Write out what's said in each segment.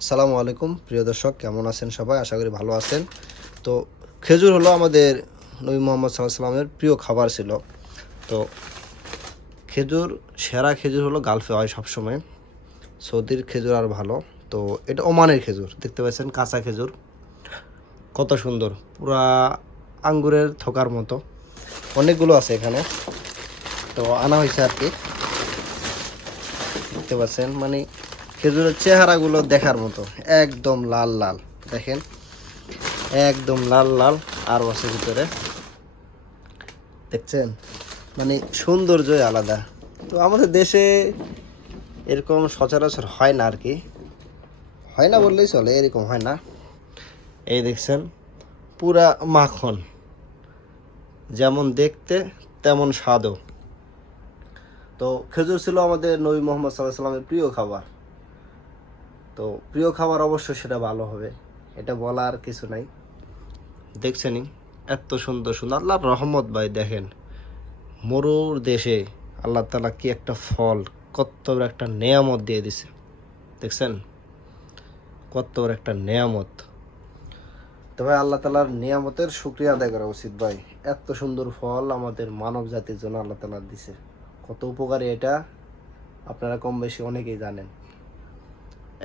আসসালামু আলাইকুম প্রিয় দর্শক, কেমন আছেন সবাই? আশা করি ভালো আছেন। তো খেজুর হলো আমাদের নবী মোহাম্মদ সাল্লাল্লাহু আলাইহি ওয়াসাল্লামের প্রিয় খাবার ছিল। তো খেজুর, সেরা খেজুর হলো গালফে হয় সবসময়। সৌদির খেজুর আর ভালো। তো এটা ওমানের খেজুর, দেখতে পাচ্ছেন কাঁচা খেজুর কত সুন্দর, পুরা আঙ্গুরের থোকার মতো। অনেকগুলো আছে এখানে, তো আনা হয়েছে আর কি। দেখতে পাচ্ছেন মানে খেজুরের চেহারাগুলো দেখার মতো, একদম লাল লাল। দেখেন একদম লাল লাল, আর আছে ভিতরে, দেখছেন মানে সৌন্দর্যই আলাদা। তো আমাদের দেশে এরকম সচরাচর হয় না আর কি, হয় না বললেই চলে, এরকম হয় না। এই দেখছেন পুরা মাখন, যেমন দেখতে তেমন স্বাদও। তো খেজুর ছিল আমাদের নবী মোহাম্মদ সাল্লাল্লাহু আলাইহি সাল্লামের প্রিয় খাবার। তো প্রিয় খাবার অবশ্যই সেটা ভালো হবে, এটা বলার কিছু নাই। দেখছেনই এত সুন্দর সুন্দর আল্লাহর রহমত ভাই। দেখেন মরুর দেশে আল্লাহ তাআলা কি একটা ফল, কত বড় একটা নেয়ামত দিয়ে দিছে। দেখছেন কত বড় একটা নেয়ামত। তো ভাই আল্লাহ তাআলার নেয়ামতের শুকরিয়া আদায় করা উচিত ভাই। এত সুন্দর ফল আমাদের মানব জাতির জন্য আল্লাহ তাআলা দিছে, কত উপকারী এটা আপনারা কম বেশি অনেকেই জানেন।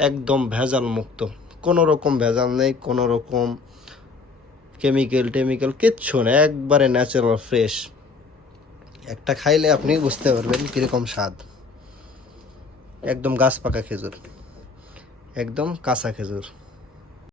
একদম ভেজাল মুক্ত, কোনো রকম ভেজাল নেই, কোনো রকম কেমিক্যাল কিচ্ছু না, একবারে ন্যাচারাল ফ্রেশ। একটা খাইলে আপনি বুঝতে পারবেন কীরকম স্বাদ। একদম গাছ পাকা খেজুর, একদম কাঁচা খেজুর।